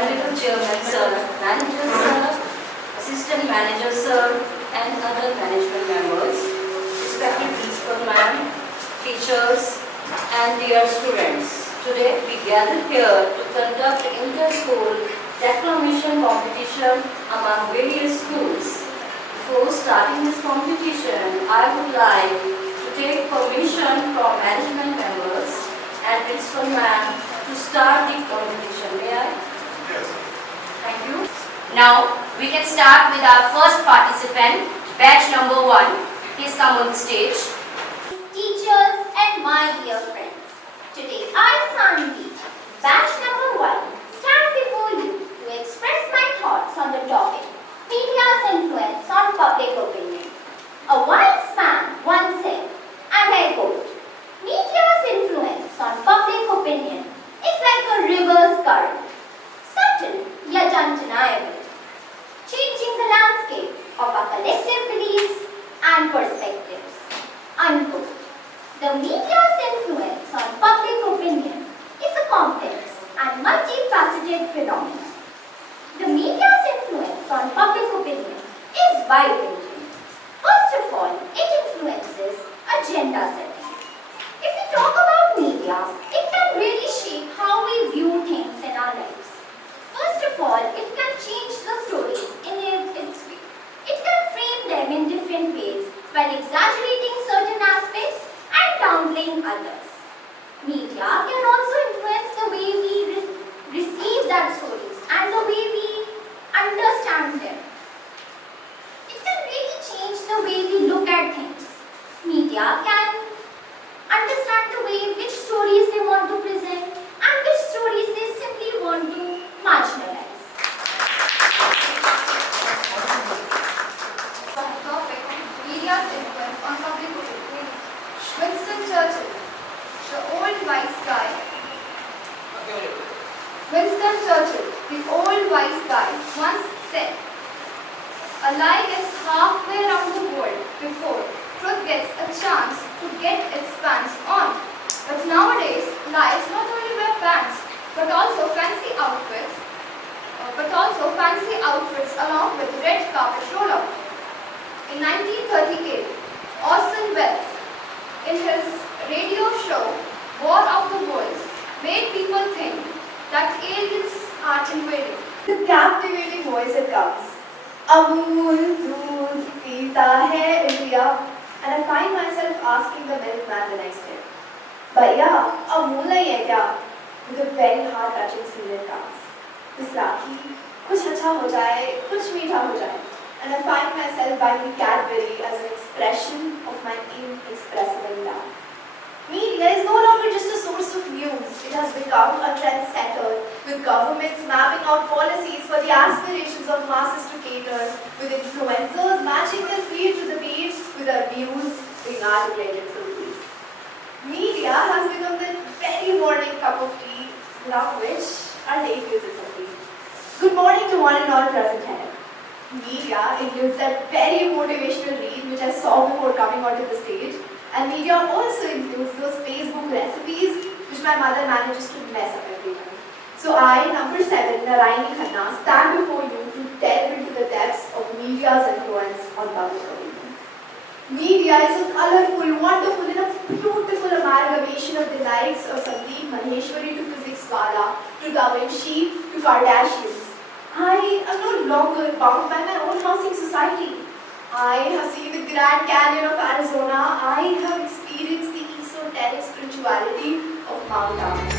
Honorable Chairman Sir, Manager Sir, Assistant Manager Sir, and other management members, respected Principal Ma'am, teachers, and dear students. Today we gather here to conduct inter-school declamation competition among various schools. Before starting this competition, I would like to take permission from management members and Principal Ma'am to start the competition. May I? Yes. Thank you. Now we can start with our first participant, batch number 1. Please come on the stage. Teachers and my dear friends, today I, Sanvi, batch number 1, stand before you to express my thoughts on the topic, media's influence on public opinion. A wise man once said, and I quote, "Media's influence on public opinion is like a river's current, subtle yet undeniable, changing the landscape of our collective beliefs and perspectives." Unquote. The media's influence on public opinion is a complex and multifaceted phenomenon. The media's influence on public opinion is wide-ranging. First of all, it influences agenda setting. If we talk about media, it can really shape how we view things in our lives. First of all, it can change the stories in its way. It can frame them in different ways while exaggerating certain aspects and downplaying others. Media can also influence the way we receive that stories and the way we understand them. It can really change the way we look at things. Media can understand the way which stories they want to present and which stories they simply want to marginalize. Topic: Media's influence on public opinion. Winston Churchill, the old wise guy. Winston Churchill, the old wise guy, once said, "A lie gets halfway around the world before truth gets a chance to get its pants on." But nowadays, lies not only wear pants, but also fancy outfits along with red carpet roll-up. In 1938, Orson Welles, in his radio show War of the Worlds, made people think that aliens are invading. The captivating voice it comes. Amul doodh peeta hai India. And I find myself asking the milkman the next day, "Bhaiya, Amul nahi hai kya?" With a very heart-touching serial comes. This Rakhi, kuch acha ho jaye, kuch meetha ho jaye. And I find myself buying the Cadbury as an expression of my inexpressible love. Media is no longer just a source of news. It has become a trendsetter, with governments mapping out policies for the aspirations of masses to cater, with influencers matching their feed to the beats, with our views being articulated through these. Media has become the very morning cup of tea, without which our day feels incomplete. Good morning to one and all present here. Media includes that very motivational read which I saw before coming onto the stage, and media also includes those Facebook recipes which my mother manages to mess up every time. So I, number 7, Narayani Khanna, stand before you to delve into the depths of media's influence on public opinion. Media is a colorful, wonderful, and a beautiful amalgamation of the likes of Sandeep Maheshwari to Physics Wala, to Da Vinci, to Kardashians. I am no longer bound by my own housing society. I have seen the Grand Canyon of Arizona. I have experienced the esoteric spirituality of Mount Abu.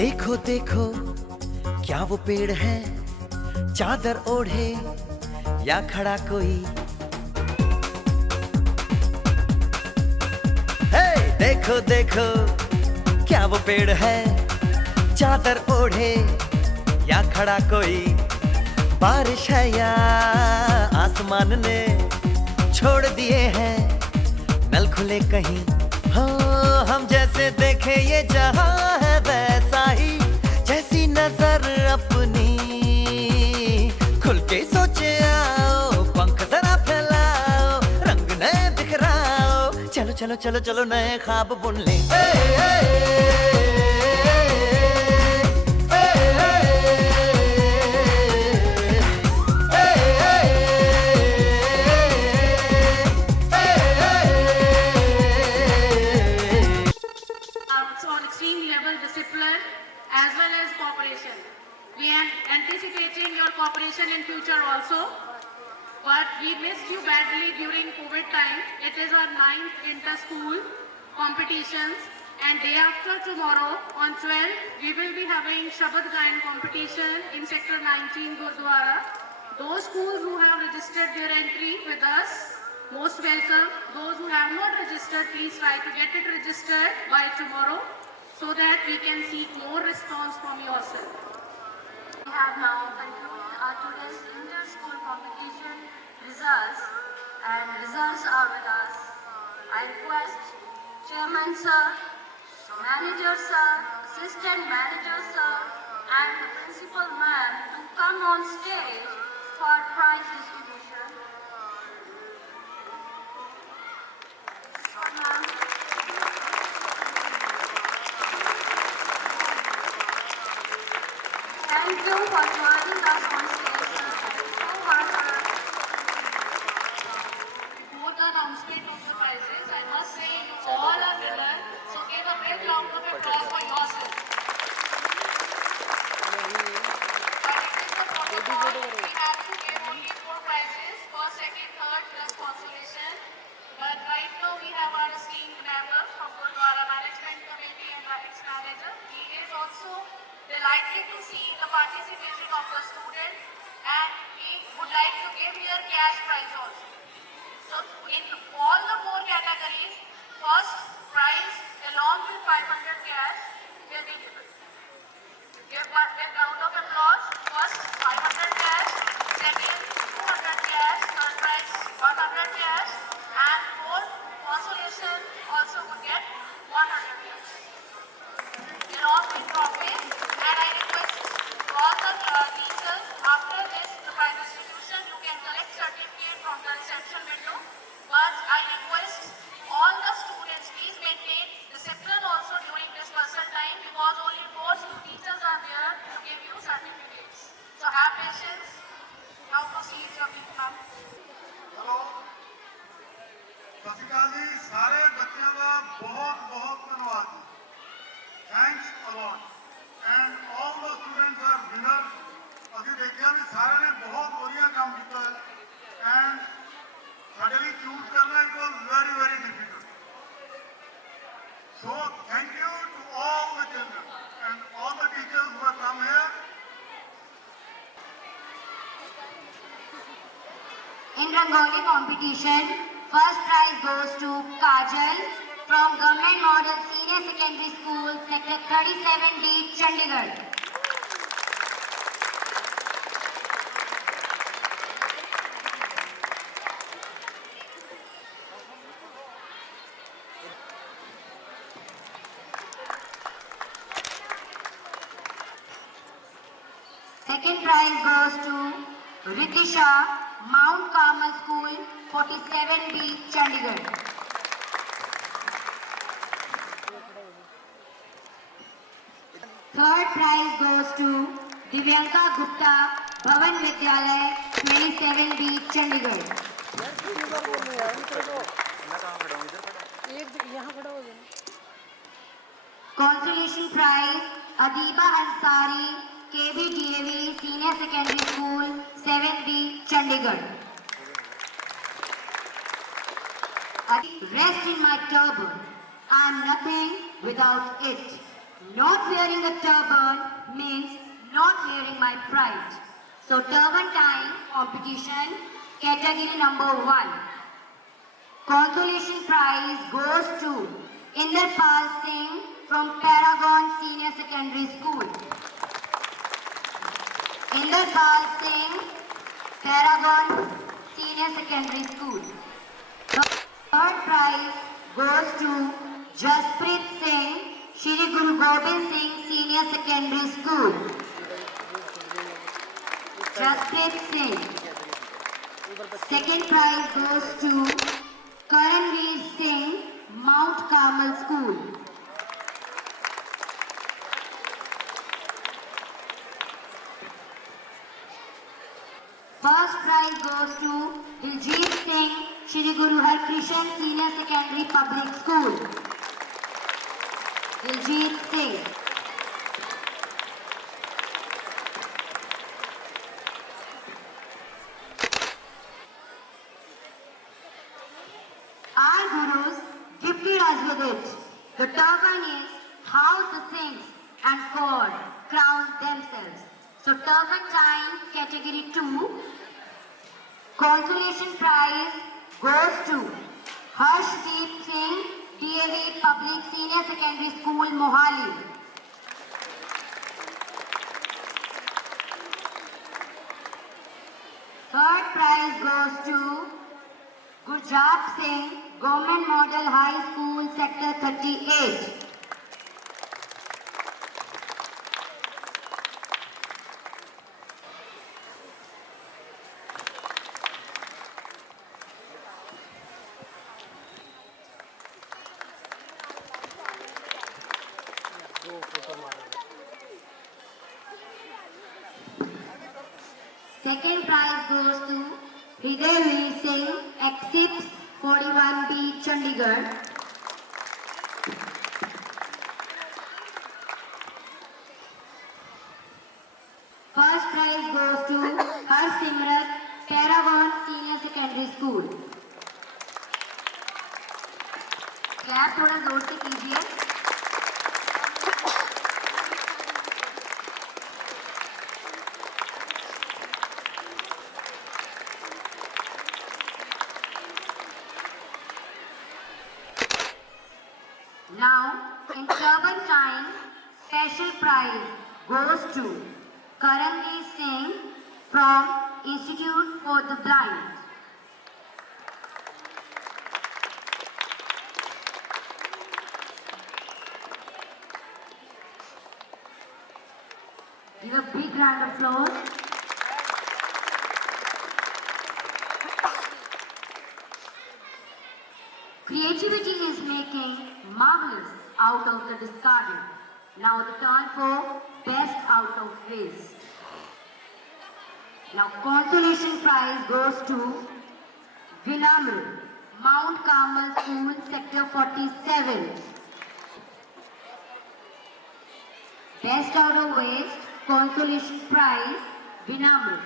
देखो देखो क्या वो पेड़ है, चादर ओढ़े या खड़ा कोई। हे देखो देखो क्या वो पेड़ है, चादर ओढ़े या खड़ा कोई। बारिश है या आसमान ने छोड़ दिए हैं नल खुले कहीं। हाँ हम जैसे देखे ये जहां है वैसा ही, जैसी नजर अपनी खुल के सोचे आओ। पंख जरा फैलाओ, रंग नए बिखराओ, चलो चलो चलो चलो नए ख्वाब बुन ले। on extreme level discipline as well as cooperation. We are anticipating your cooperation in future also, but we missed you badly during COVID time. It is our 9th inter-school competitions, and day after tomorrow on 12th we will be having Shabad Gayan competition in sector 19 Gurdwara. Those schools who have registered their entry with us, most welcome. Those who have not registered, please try to get it registered by tomorrow so that we can seek more response from yourself. We have now concluded our today's inter-school competition results, and results are with us. I request Chairman Sir, Manager Sir, Assistant Manager Sir and the Principal Ma'am to come on stage for prize distribution. Ma'am. Thank you for joining us on stage, sir. Thank you so much, sir. Before the announcement of the prizes, I must say you all are winners, so give a big round of applause for yourself. But it is the protocol, we have to give only 4 prizes, first, second, third plus consolation. But right now we have our esteemed member from Gurdwara Management Committee and our ex-manager. He is also delighted to see the participation of the students, and he would like to give your cash prize also. So in all the 4 categories, first prize along with 500 cash will be given. Give a round of applause. First 500 cash, second 200 cash, third prize 100 cash, and fourth consolation also would get 100 cash. Along with trophies, and I request all the teachers after this the prize distribution you can collect certificate from the reception window. But I request all the students please maintain discipline also during this personal time, because only 4 teachers are there to give you certificates. So have patience. Now proceed your big ma'am. Hello सत श्री अकाल जी सारे बच्चों का बहुत बहुत धन्यवाद ji thanks a lot and all the students are winner अभी देखिए भी सारे ने बहुत बढ़िया काम किया एंड साढ़े लिए चूज करना it was very very difficult so thank you to all the children and all the teachers who have come here. In Rangoli competition, first prize goes to Kajal from Government Model Senior Secondary School, Sector 37D, Chandigarh. Second prize goes to Ritisha, Mount Carmel School, 47B, Chandigarh. Third prize goes to Divyanka Gupta, Bhavan Vidyalay, 27B, Chandigarh. Consolation prize Adiba Ansari, KBDAV Senior Secondary School, 7B, Chandigarh. Rest in my turban, I am nothing without it. Not wearing a turban means not wearing my pride. So turban tying competition, category number 1. Consolation prize goes to Inderpal Singh from Paragon Senior Secondary School. Inderpal Singh, Paragon Senior Secondary School. Third prize goes to Jasprit Singh, Shri Guru Gobind Singh Senior Secondary School. Jasprit Singh. Second prize goes to Karanveer Singh, Mount Carmel School. First prize goes to Diljit Singh, Shri Guru Harkrishan Senior Secondary Public School. Diljit Singh. Our gurus gifted us with it. The turban is how the saints and God crown themselves. So turban time category 2. Consolation prize goes to Harshdeep Singh, DAV Public Senior Secondary School, Mohali. Third prize goes to Gurjat Singh, Government Model High School, Sector 38. Second prize goes to Hriday Singh, Exits 41B, Chandigarh. First prize goes to Harsimrat, Paragon Senior Secondary School. Clap थोड़ा जोर से कीजिए. Now, in turban time, special prize goes to Karanveer Singh from Institute for the Blind. Give a big round of applause. Creativity is making marvelous out of the discarded. Now the turn for best out of waste. Now consolation prize goes to Vinamr, Mount Carmel School, Sector 47. Best out of waste, consolation prize, Vinamr.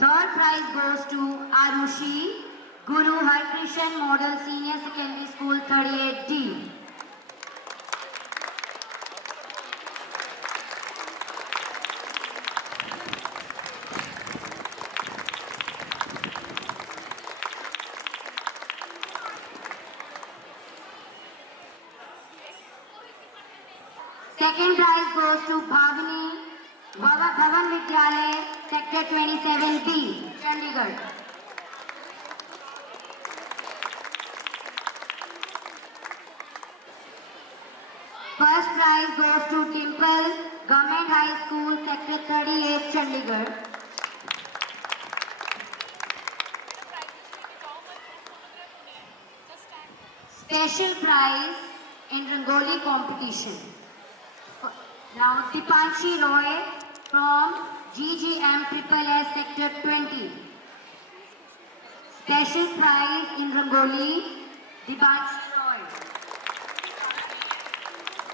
Third prize goes to Arushi, Guru Harkrishan Model Senior Secondary School, 38D. Second prize goes to Bhavani, Bhavan Vidyalaya, Sector 27B, Chandigarh. First prize goes to Dimple, Government High School, Sector 38, Chandigarh. Special prize in Rangoli competition. Now Dipanshi Roy from GGM SSS Sector 20. Special prize in Rangoli, Dipanshi Roy.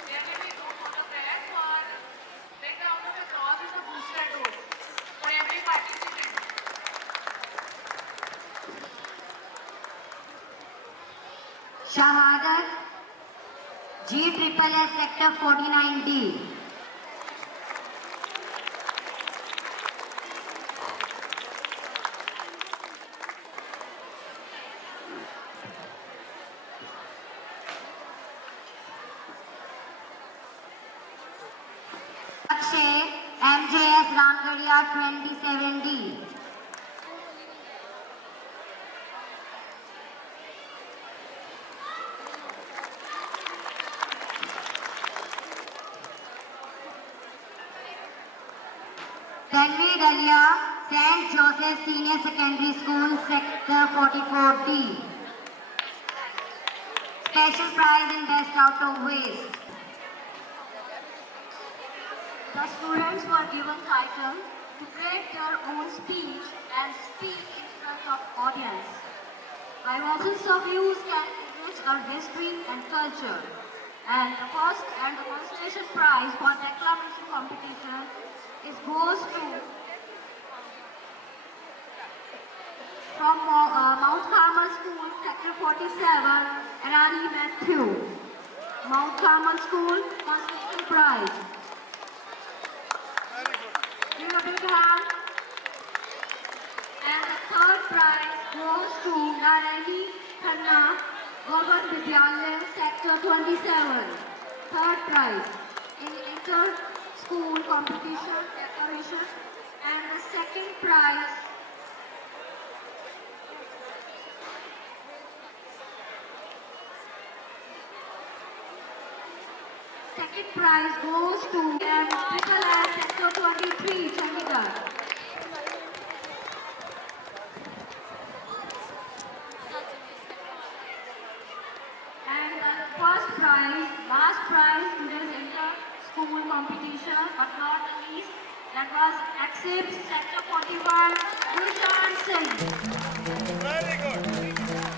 There may be no photograph or big round of applause is a booster dose for every participant. Shahadat, GSSS Sector 49D. Akshay, MJS Ramgarhia 27D. Tanvi Dalia, St. Joseph Senior Secondary School, Sector 44D. Special prize in Best Out of Waste. The students were given title to create their own speech and speak in front of audience. Diversions of views can enrich our history and culture. And the first and the consolation prize for declamation competition goes to from Mount Carmel School, Sector 47, Arani Matthew. Mount Carmel School, consolation prize. Give a big hand. And the third prize goes to Narayani Khanna, Government Vidyalaya, Sector 27. Third prize in inter-school competition decoration. And the second prize goes to MSSS Sector 23, Chandigarh. And the first prize, last prize, today's inter-school competition, but not the least, that was Exhibit Sector 41, Gulshan Singh. Very good.